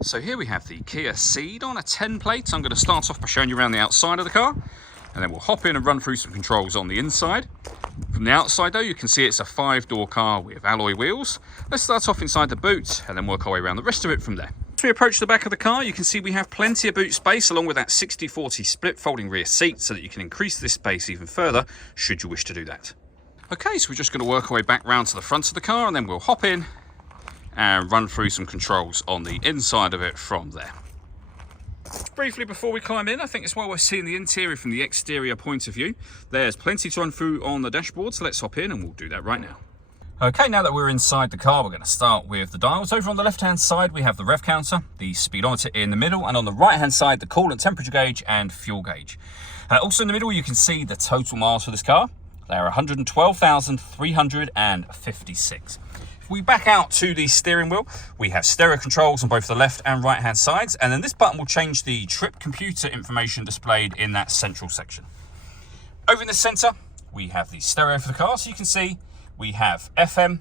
So here we have the Kia Cee'd on a 10 plate. I'm going to start off by showing you around the outside of the car, and then we'll hop in and run through some controls on the inside. From the outside though, you can see it's a 5-door car with alloy wheels. Let's start off inside the boot and then work our way around the rest of it from there. As we approach the back of the car, you can see we have plenty of boot space along with that 60/40 split folding rear seat so that you can increase this space even further should you wish to do that. Okay, so we're just going to work our way back round to the front of the car and then we'll hop in and run through some controls on the inside of it from there. Briefly before we climb in, I think it's well worth seeing the interior from the exterior point of view. There's plenty to run through on the dashboard, so let's hop in and we'll do that right now. Okay, now that we're inside the car, we're going to start with the dials. Over on the left-hand side, we have the rev counter, the speedometer in the middle, and on the right-hand side, the coolant temperature gauge and fuel gauge. Also in the middle, you can see the total miles for this car. They are 112,356. If we back out to the steering wheel, we have stereo controls on both the left and right-hand sides, and then this button will change the trip computer information displayed in that central section. Over in the center, we have the stereo for the car, so you can see we have FM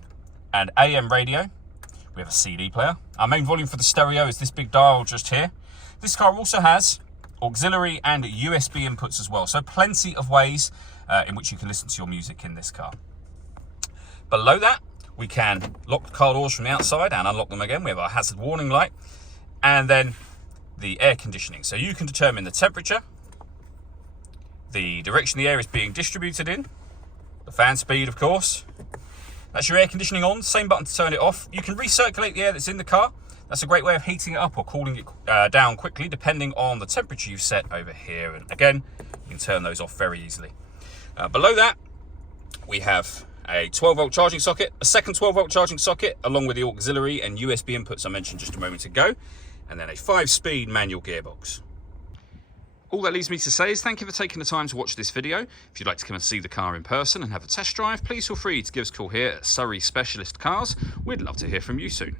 and AM radio. We have a CD player. Our main volume for the stereo is this big dial just here. This car also has auxiliary and USB inputs as well, so plenty of ways in which you can listen to your music in this car. Below that, we can lock the car doors from the outside and unlock them again. We have our hazard warning light and then the air conditioning. So you can determine the temperature, the direction the air is being distributed in, the fan speed, of course. That's your air conditioning on, same button to turn it off. You can recirculate the air that's in the car. That's a great way of heating it up or cooling it down quickly, depending on the temperature you've set over here. And again, you can turn those off very easily. Below that, we have a 12-volt charging socket, a second 12-volt charging socket, along with the auxiliary and USB inputs I mentioned just a moment ago, and then a 5-speed manual gearbox. All that leaves me to say is thank you for taking the time to watch this video. If you'd like to come and see the car in person and have a test drive, please feel free to give us a call here at Surrey Specialist Cars. We'd love to hear from you soon.